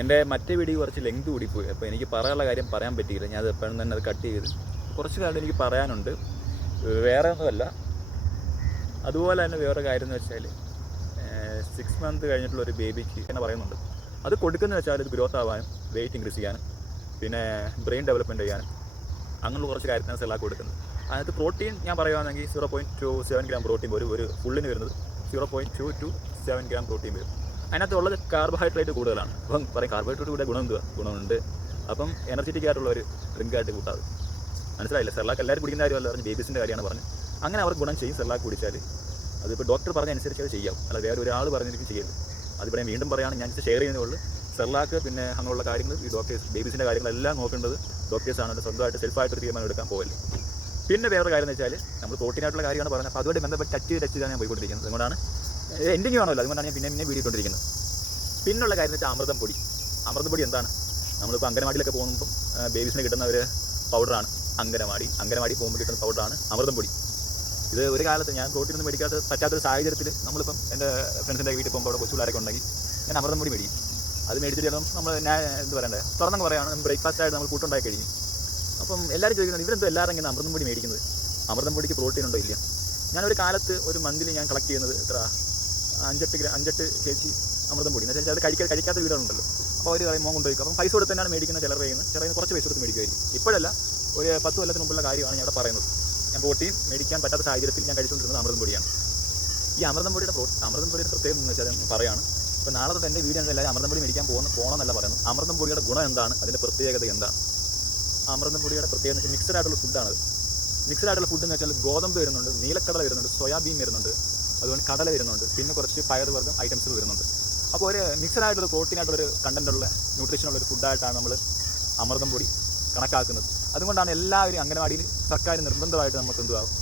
എൻ്റെ മറ്റേ വീഡിയോ കുറച്ച് ലെങ്ത് കൂടിപ്പോയി. അപ്പോൾ എനിക്ക് പറയാനുള്ള കാര്യം പറയാൻ പറ്റിയില്ല. ഞാൻ അത് എപ്പോഴും തന്നെ അത് കട്ട് ചെയ്ത് കുറച്ച് കാര്യം എനിക്ക് പറയാനുണ്ട്. വേറെ ഒന്നുമല്ല. അതുപോലെ തന്നെ വേറെ കാര്യം എന്ന് വെച്ചാൽ 6 മന്ത് കഴിഞ്ഞിട്ടുള്ള ഒരു ബേബിക്ക് എന്ന് പറയുന്നുണ്ട്. അത് കൊടുക്കുന്നത് വെച്ചാൽ ഇത് ഗ്രോത്ത് ആവാനും വെയിറ്റ് ഇൻക്രീസ് ചെയ്യാനും പിന്നെ ബ്രെയിൻ ഡെവലപ്മെൻറ്റ് ചെയ്യാനും അങ്ങനെയുള്ള കുറച്ച് കാര്യത്തിനാണ് സെല്ലാക്ക് കൊടുക്കുന്നത്. അതിനകത്ത് പ്രോട്ടീൻ ഞാൻ പറയുകയാണെങ്കിൽ 0.27 ഗ്രാം പ്രോട്ടീൻ വരും. ഒരു ഫുള്ളിന് വരുന്നത് 0.227 ഗ്രാം പ്രോട്ടീൻ വരും. അതിനകത്തുള്ളത് കാർബോഹൈഡ്രേറ്റ് കൂടുതലാണ്. അപ്പം പറയും കാർബോഹൈഡ്രേറ്റ് കൂടെ ഗുണം എന്തുവാ? ഗുണമുണ്ട്. അപ്പം എനർജറ്റിക് ആയിട്ടുള്ള ഒരു ഡ്രിങ്കായിട്ട് കൂട്ടാതെ മനസ്സിലായില്ല. സെല്ലാക്ക് എല്ലാവരും കുടിക്കുന്ന കാര്യമല്ല, പറഞ്ഞ് ബേബീസിൻ്റെ കാര്യമാണ് പറഞ്ഞത്. അങ്ങനെ അവർക്ക് ഗുണം ചെയ്യും സെല്ലാക്ക് കുടിച്ചാൽ. അതിപ്പോൾ ഡോക്ടർ പറഞ്ഞ അനുസരിച്ച് അത് ചെയ്യാം, അല്ല വേറെ ഒരാൾ പറഞ്ഞിരിക്കും ചെയ്യരുത്. അതിപ്പോൾ ഞാൻ വീണ്ടും പറയുകയാണ്, ഞാൻ ഷെയർ ചെയ്യുന്നതുള്ളൂ. സെല്ലാക്ക് പിന്നെ അങ്ങനെയുള്ള കാര്യങ്ങൾ ഈ ഡോക്ടേഴ്സ് ബേബീസിൻ്റെ കാര്യങ്ങളെല്ലാം നോക്കേണ്ടത് ഡോക്ടേഴ്സാണ്. സ്വന്തമായിട്ട് സെൽഫായിട്ടൊരു തീരുമാനം എടുക്കാൻ പോകല്ലേ. പിന്നെ വേറൊരു കാര്യം എന്ന് വെച്ചാൽ നമ്മൾ പ്രോട്ടീനായിട്ടുള്ള കാര്യമാണ് പറഞ്ഞത്. അപ്പോൾ അതുമായിട്ട് ബന്ധപ്പെട്ട് ടച്ച് ചെയ്താണ് ഞാൻ പോയിക്കൊണ്ടിരിക്കുന്നത്. അതുകൊണ്ടാണ് എൻഡിങ് വേണമല്ലോ, അതുകൊണ്ടാണ് ഞാൻ പിന്നെ വീഡിയോ ഇട്ടുകൊണ്ടിരിക്കുന്നത്. പിന്നുള്ള കാര്യം എന്ന് വെച്ചാൽ അമൃതം പൊടി. അമൃതം പൊടി എന്താണ്? നമ്മളിപ്പോൾ അംഗനവാടിയിലൊക്കെ പോകുമ്പം ബേബീസിന് കിട്ടുന്ന ഒരു പൗഡറാണ് അംഗനവാടി പോകുമ്പോൾ കിട്ടുന്ന പൗഡറാണ് അമൃതം പൊടി. ഇത് ഒരു കാലത്ത് ഞാൻ പ്രോട്ടീനൊന്നും മേടിക്കാത്ത പറ്റാത്തൊരു സാഹചര്യത്തിൽ നമ്മളിപ്പം എൻ്റെ ഫ്രണ്ട്സിൻ്റെ വീട്ടിൽ പോകുമ്പോൾ അവിടെ കൊച്ചു പിള്ളേരൊക്കെ ഉണ്ടെങ്കിൽ ഞാൻ അമൃതം പൊടി മേടിക്കും. അത് മേടിച്ചിട്ട് ചിലപ്പം നമ്മൾ ഞാൻ എന്ത് പറയണ്ടേ തുറന്നങ്ങ് പറയുകയാണ്, ബ്രേക്ക്ഫാസ്റ്റ് ആയിട്ട് നമ്മൾ കൂട്ടുണ്ടാക്കി കഴിയും. അപ്പം എല്ലാവരും ചോദിക്കുന്നത് ഇവരെന്തോ എല്ലാവരും ഇങ്ങനെ അമൃതം പൊടി മേടിക്കുന്നത്, അമൃതം പൊടിക്ക് പ്രോട്ടീൻ ഉണ്ടോ ഇല്ല. ഞാനൊരു കാലത്ത് ഒരു മന്തിൽ ഞാൻ കളക്ട് ചെയ്യുന്നത് എത്ര 5-8 kg അമൃതം പൊടി എന്ന് വെച്ചാൽ അത് കഴിക്കാത്ത വീടുകളുണ്ടല്ലോ. അപ്പോൾ അവർ പറയും മോൻ കൊണ്ടുപോയിക്കും. അപ്പം പൈസ കൊടുത്ത് തന്നെയാണ് മേടിക്കുന്നത്. ചിലർ കുറച്ച് പൈസ കൊടുത്ത് മേടിക്കുമായിരിക്കും. ഇപ്പോഴല്ല, ഒരു 10 കൊല്ലത്തിന് മുമ്പുള്ള കാര്യമാണ് ഞാൻ ഇവിടെ പറയുന്നത്. ഞാൻ പ്രോട്ടീൻ മേടിക്കാൻ പറ്റാത്ത സാഹചര്യത്തിൽ ഞാൻ കഴിച്ചുകൊണ്ടിരുന്നത് അമൃതം പൊടിയാണ്. ഈ അമൃതം പൊടിയുടെ പ്രത്യേകം എന്ന് വെച്ചാൽ ഞാൻ പറയുകയാണ്. ഇപ്പോൾ നാളെ തൊട്ട് എൻ്റെ വീഡിയോ എല്ലാവരും അമൃതം പൊടി മേടിക്കാൻ പോകണമെന്നല്ല പറയുന്നത്. അമൃതം പൊടിയുടെ ഗുണം എന്താണ്, അതിൻ്റെ പ്രത്യേകത എന്താണ്? അമൃതം പൊടിയുടെ പ്രത്യേകത എന്ന് വെച്ചാൽ മിക്സഡ് ആയിട്ടുള്ള ഫുഡാണത്. മിക്സഡ് ആയിട്ടുള്ള ഫുഡ് എന്ന് വെച്ചാൽ ഗോതമ്പ് വരുന്നുണ്ട്, നീലക്കടല വരുന്നുണ്ട്, സോയാബീൻ വരുന്നുണ്ട്, അതുകൊണ്ട് കടല വരുന്നുണ്ട്, പിന്നെ കുറച്ച് പയറുവർഗ്ഗം ഐറ്റംസ് വരുന്നുണ്ട്. അപ്പോൾ ഒരു മിക്സഡ് ആയിട്ടുള്ള പ്രോട്ടീനായിട്ടുള്ളൊരു കണ്ടൻറ്റുള്ള ന്യൂട്രീഷനുള്ളൊരു ഫുഡായിട്ടാണ് നമ്മൾ അമൃതം പൊടി കണക്കാക്കുന്നത്. അതുകൊണ്ടാണ് എല്ലാവരും അംഗനവാടിയിൽ സർക്കാർ നിർബന്ധമായിട്ട് നമുക്ക് എന്തുവാകും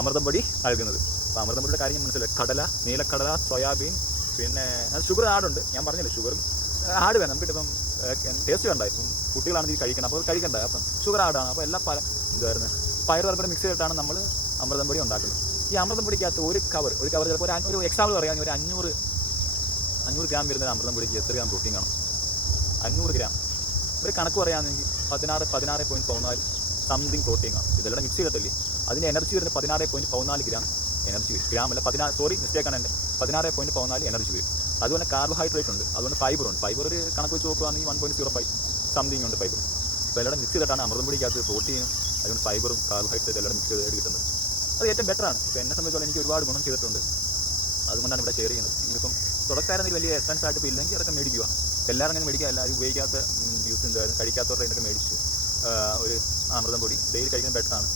അമൃതം പൊടി നൽകുന്നത്. അപ്പോൾ അമൃതം പൊടിയുടെ കാര്യം മനസ്സിലായി. കടല, നീലക്കടല, സോയാബീൻ, പിന്നെ അത് ഷുഗർ ആഡുണ്ട്. ഞാൻ പറഞ്ഞില്ല ഷുഗറും ആഡ് വേണം. നമുക്കിപ്പം ടേസ്റ്റ് വേണ്ട. ഇപ്പം കുട്ടികളാണ് ഇത് കഴിക്കണം, അപ്പോൾ കഴിക്കണ്ട. അപ്പം ഷുഗർ ആഡാണ്. അപ്പോൾ എല്ലാ എന്തായിരുന്നു പയറുവർഗ്ഗം മിക്സ് ചെയ്തിട്ടാണ് നമ്മൾ അമൃതം പൊടി ഉണ്ടാക്കുന്നത്. ഈ അമൃതം പൊടിക്കകത്ത് ഒരു കവർ ചിലപ്പോൾ ഒരു എക്സാമ്പിൾ പറയാൻ ഒരു 500 ഗ്രാം വരുന്ന അമൃതം പൊടിക്ക് എത്ര ഗ്രാം പ്രോട്ടീൻ കാണും? 500 ഗ്രാം. ഒരു കണക്ക് പറയുകയാണെങ്കിൽ 16.14 സംതിങ് പ്രോട്ടീൻ കാണും. ഇതെല്ലാം മിക്സ് ചെയ്തിട്ടല്ലേ. അതിൻ്റെ എനർജി വരുന്നത് 16.14 ഗ്രാം എനർജി വരും. ഗ്രാം അല്ല, മിസ്റ്റേക്കാണ് എൻ്റെ. 16.14 എനർജി വരും. അതുപോലെ കാർബോഹൈഡ്രേറ്റ് ഉണ്ട്, അതുകൊണ്ട് ഫൈബറുണ്ട്. ഫൈബർ ഒരു കണക്ക് വെച്ച് നോക്കുകയാണെങ്കിൽ 1.05 സംതിങ് ഉണ്ട് ഫൈബർ. അപ്പോൾ എല്ലാം മിക്സ് ചെയ്തിട്ടാണ് അമൃതം പൊടിക്കകത്ത് പ്രോട്ടീനും അതുകൊണ്ട് ഫൈബറും കാർബോഹൈഡ്രേറ്റ് എല്ലാം മിക്സ് ചെയ്ത് കിട്ടുന്നത്. അത് ഏറ്റവും ബെറ്ററാണ്. ഇപ്പോൾ എന്നെ സംബന്ധിച്ചോളം എനിക്ക് ഒരുപാട് ഗുണം ചെയ്തിട്ടുണ്ട്. അതുകൊണ്ടാണ് ഇവിടെ ഷെയർ ചെയ്യുന്നത്. നിങ്ങളിപ്പം തുടക്കാരെന്തെങ്കിലും വലിയ എക്സ്പെൻസ് ആയിട്ട് ഇപ്പോൾ ഇല്ലെങ്കിൽ അതൊക്കെ മേടിക്കുക. എല്ലാവരും അങ്ങനെ മേടിക്കുക. എല്ലാവരും ഉപയോഗിക്കാത്ത കഴിക്കാത്തവരുടെ ഇതിനൊക്കെ മേടിച്ച് ഒരു അമൃതം പൊടി ഡെയിലി കഴിക്കുന്നത് ബെറ്ററാണ്.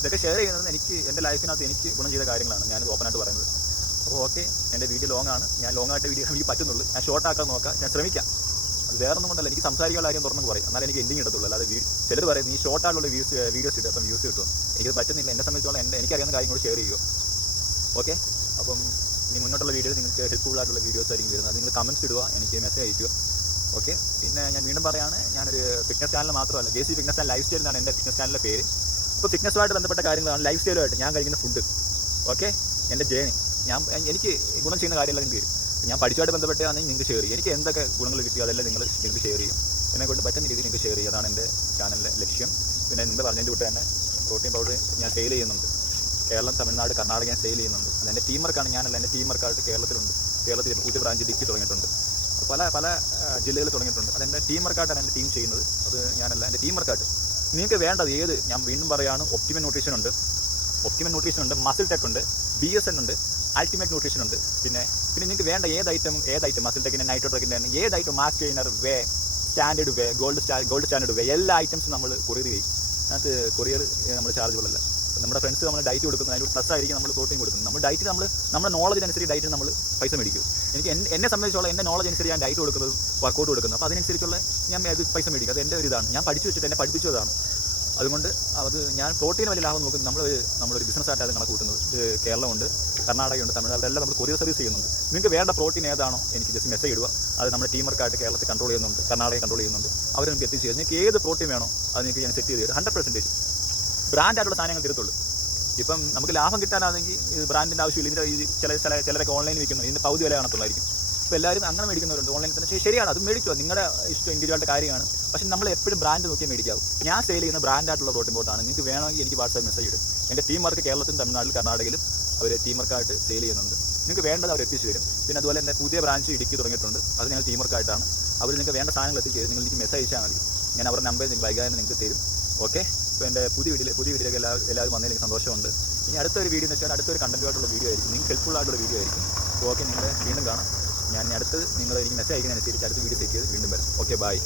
ഇതൊക്കെ ഷെയർ ചെയ്യുന്നത് എനിക്ക് എൻ്റെ ലൈഫിനകത്ത് എനിക്ക് ഗുണം ചെയ്ത കാര്യങ്ങളാണ് ഞാൻ ഓപ്പണായിട്ട് പറയുന്നത്. അപ്പോൾ ഓക്കെ, എൻ്റെ വീഡിയോ ലോങ് ആണ്. ഞാൻ ലോങ് ആയിട്ട് വീഡിയോ എനിക്ക് പറ്റുന്നുള്ളൂ. ഞാൻ ഷോർട്ട് ആക്കാൻ നോക്കാം, ഞാൻ ശ്രമിക്കാം. അത് വേറെ ഒന്നും കൊണ്ടല്ല, എനിക്ക് സംസാരിക്കാനുള്ള കാര്യം തുറന്നു പറയും, എന്നാലും എനിക്ക് എൻഡിങ് കിട്ടത്തുള്ളൂ. അല്ലാതെ ചിലർ പറയും നീ ഷോർട്ടായിട്ടുള്ള വീഡിയോസ് ഇട്ട് അപ്പം വ്യൂസ് കിട്ടും. എനിക്കത് പറ്റുന്നില്ല. എന്നെ സംബന്ധിച്ചോളം എനിക്കറിയുന്ന കാര്യങ്ങൾ ഷെയർ ചെയ്യുക. ഓക്കെ, അപ്പം ഇനി മുന്നോട്ടുള്ള വീഡിയോസ് നിങ്ങൾക്ക് ഹെൽപ്ഫുൾ ആയിട്ടുള്ള വീഡിയോസ് ആയിരിക്കും വരുന്നത്. അത് നിങ്ങൾ കമൻറ്റ്സ് ഇടുക, എനിക്ക് മെസ്സേജ് അയക്കുക. ഓക്കെ, പിന്നെ ഞാൻ വീണ്ടും പറയുകയാണ്, ഞാനൊരു ഫിറ്റ്നസ് ചാനൽ മാത്രമല്ല, JC fitness and life style എന്നാണ് എൻ്റെ ഫിറ്റ്നസ് ചാനലിൻ്റെ പേര്. ഇപ്പോൾ ഫിറ്റ്നസ്സുമായിട്ട് ബന്ധപ്പെട്ട കാര്യങ്ങളാണ്, ലൈഫ് സ്റ്റൈലുമായിട്ട് ഞാൻ കഴിക്കുന്ന ഫുഡ്. ഓക്കെ, എൻ്റെ ജേണി, എനിക്ക് ഗുണം ചെയ്യുന്ന കാര്യമെല്ലാം നിങ്ങൾക്ക് വരും. ഞാൻ പഠിച്ചുമായിട്ട് ബന്ധപ്പെട്ടാണെങ്കിൽ നിങ്ങൾക്ക് ഷെയർ ചെയ്യും. എനിക്ക് എന്തൊക്കെ ഗുണങ്ങൾ കിട്ടിയോ അതെല്ലാം നിങ്ങൾക്ക് ഷെയർ ചെയ്യും. എന്നെക്കൊണ്ട് പറ്റുന്ന രീതിയിൽ നിങ്ങൾക്ക് ഷെയർ ചെയ്യുക. അതാണ് എൻ്റെ ചാനലിലെ ലക്ഷ്യം. പിന്നെ നിങ്ങൾ പറഞ്ഞതിൻ്റെ കൂട്ട് തന്നെ പ്രോട്ടീൻ പൗഡർ ഞാൻ സെയിൽ ചെയ്യുന്നുണ്ട്. കേരളം, തമിഴ്നാട്, കർണാടക ഞാൻ സെയിൽ ചെയ്യുന്നുണ്ട്. അതെൻ്റെ ടീം വർക്കാണ്. ഞാനല്ല, എൻ്റെ ടീം വർക്കായിട്ട് കേരളത്തിലുണ്ട്. കേരളത്തിൽ പുതിയ ബ്രാഞ്ച് ഡിക്കി തുടങ്ങിയിട്ടുണ്ട്. പല ജില്ലകളിൽ തുടങ്ങിയിട്ടുണ്ട്. അതെൻ്റെ ടീം വർക്കായിട്ടാണ് എൻ്റെ ടീം ചെയ്യുന്നത്. അത് ഞാനല്ല, എൻ്റെ ടീം വർക്കായിട്ട്. നിങ്ങൾക്ക് വേണ്ടത് ഏത്, ഞാൻ വീണ്ടും പറയുകയാണ്, ഒപ്റ്റിമൽ ന്യൂട്രീഷൻ ഉണ്ട്, മസിൽ ടെക് ഉണ്ട്, BSN ഉണ്ട്, അൾട്ടിമേറ്റ് ന്യൂട്രീഷൻ ഉണ്ട്. പിന്നെ നിങ്ങൾക്ക് വേണ്ട ഏത് ഐറ്റം മസിൽ ടെക്കിൻ്റെ, നൈട്രോ ടെക്കിൻ്റെ ഏത് ഐറ്റം, മാസ് ഗെയിനർ വേ, സ്റ്റാൻഡേർഡ് വേ, ഗോൾഡ് സ്റ്റാൻഡേർഡ് വേ, എല്ലാ ഐറ്റംസും നമ്മൾ കൊറിയർ ചെയ്യും. അതിനകത്ത് കൊറിയർ നമ്മൾ ചാർജബിൾ അല്ല. നമ്മുടെ ഫ്രണ്ട്സ് നമ്മൾ ഡയറ്റ് കൊടുക്കുന്നത് അതിന് പ്ലസ് ആയിരിക്കും നമ്മൾ പ്രോട്ടീൻ കൊടുക്കുന്നത്. നമ്മൾ ഡയറ്റ് നമ്മുടെ നോളജിനനുസരിച്ച് ഡയറ്റ് നമ്മൾ പൈസ മേടിക്കും. എന്നെ സംബന്ധിച്ചോളം എൻ്റെ നോളജ് അനുസരിച്ച് ഞാൻ ഡയറ്റ് കൊടുക്കുന്നത്, വർക്കൗട്ട് കൊടുക്കുന്നത്. അപ്പോൾ അതിനനുസരിച്ചുള്ള ഞാൻ അത് പൈസ മേടിക്കും. അത് എൻ്റെ ഒരു ഇതാണ്. ഞാൻ പഠിച്ചു വെച്ചിട്ട് എന്നെ പഠിപ്പിച്ചതാണ്. അതുകൊണ്ട് ഞാൻ പ്രോട്ടീൻ വലിയ ലാഭം നോക്കുന്നത്. നമ്മളൊരു ബിസിനസ്സായിട്ട് അത് കണക്ക് കൂട്ടുന്നത്. കേരളമുണ്ട്, കർണാടകയുണ്ട്, തമിഴ്നാട് എല്ലാം നമ്മൾ കൊറിയർ സർവീസ് ചെയ്യുന്നുണ്ട്. നിങ്ങൾക്ക് വേണ്ട പ്രോട്ടീൻ ഏതാണോ എനിക്ക് ജസ്റ്റ് മെസ്സേജ് ഇടുക. അത് നമ്മുടെ ടീം വർക്കായിട്ട് കേരളത്തിൽ കൺട്രോൾ ചെയ്യുന്നുണ്ട്, കർണാടകയെ കൺട്രോൾ ചെയ്യുന്നുണ്ട്. അവർ നിങ്ങൾക്ക് എത്തിച്ചു തരും. നിങ്ങൾക്ക് ഏത് പ്രോട്ടീൻ വേണോ അത് നിങ്ങൾക്ക് ഞാൻ സെറ്റ് ചെയ്ത് തരും. 100% ബ്രാൻഡായിട്ടുള്ള സാധനങ്ങൾ തരത്തുള്ളൂ. ഇപ്പം നമുക്ക് ലാഭം കിട്ടാനാണെങ്കിൽ ബ്രാൻഡിൻ്റെ ആവശ്യമില്ല. ഇതിൻ്റെ ചിലരൊക്കെ ഓൺലൈനിൽ വിൽക്കുന്നത് ഇതിൻ്റെ പകുതി വില കാണത്തുള്ളായിരിക്കും. ഇപ്പോൾ എല്ലാവരും അങ്ങനെ മേടിക്കുന്നവരുണ്ട് ഓൺലൈനിൽ തന്നെ. ശരിയാണ്, അത് മേടിച്ചോ, നിങ്ങളുടെ ഇഷ്ടം, ഇൻഡിവിജ്വലായിട്ട് കാര്യമാണ്. പക്ഷേ നമ്മൾ എപ്പോഴും ബ്രാൻഡ് നോക്കി മേടിക്കാവും. ഞാൻ സെയിൽ ചെയ്യുന്ന ബ്രാൻഡായിട്ടുള്ള പ്രോട്ടീൻ പൗഡറാണ്. നിങ്ങൾക്ക് വേണമെങ്കിൽ എനിക്ക് വാട്സാപ്പ് മെസ്സേജ് ഇടും. എൻ്റെ ടീം വർക്ക് കേരളത്തിലും തമിഴ്നാട്ടിലും കർണാടകയിലും അവർ ടീം വർക്കായിട്ട് സെയിൽ ചെയ്യുന്നുണ്ട്. നിങ്ങൾക്ക് വേണ്ടത് അവർ എത്തിച്ചു തരും. പിന്നെ അതുപോലെ തന്നെ പുതിയ ബ്രാഞ്ച് ഇടുക്കി തുടങ്ങിയിട്ടുണ്ട്. അത് ഞങ്ങൾ ടീം വർക്കായിട്ടാണ്. അവർ നിങ്ങൾക്ക് വേണ്ട സാധനങ്ങൾ എത്തിച്ചു തരും. നിങ്ങൾ എനിക്ക് മെസ്സേജ് അയച്ചാൽ മതി. ഞാൻ അവരുടെ നമ്പർ നിങ്ങൾക്ക് വൈകാതെ നിങ്ങൾക്ക് തരും. ഓക്കെ. ഇപ്പോൾ എൻ്റെ പുതിയ വീഡിയോയിലേക്ക് എല്ലാവരും വന്നതിൽ എനിക്ക് സന്തോഷമുണ്ട്. ഇനി അടുത്തൊരു വീഡിയോ എന്ന് വെച്ചാൽ അടുത്തൊരു കണ്ടൻറ്റുമായിട്ടുള്ള വീഡിയോ ആയിരിക്കും. നിങ്ങൾക്ക് ഹെൽപ്ഫുൾ ആയിട്ടുള്ള വീഡിയോ ആയിരിക്കും. ഓക്കെ, നിങ്ങളെ വീണ്ടും കാണാം. ഞാൻ അടുത്ത് നിങ്ങൾ എനിക്ക് മെസ്സേജ് അയക്കുന്നതിനനുസരിച്ച് അടുത്ത വീഡിയോ സെറ്റ് ചെയ്ത് വീണ്ടും വരാം. Okay, by.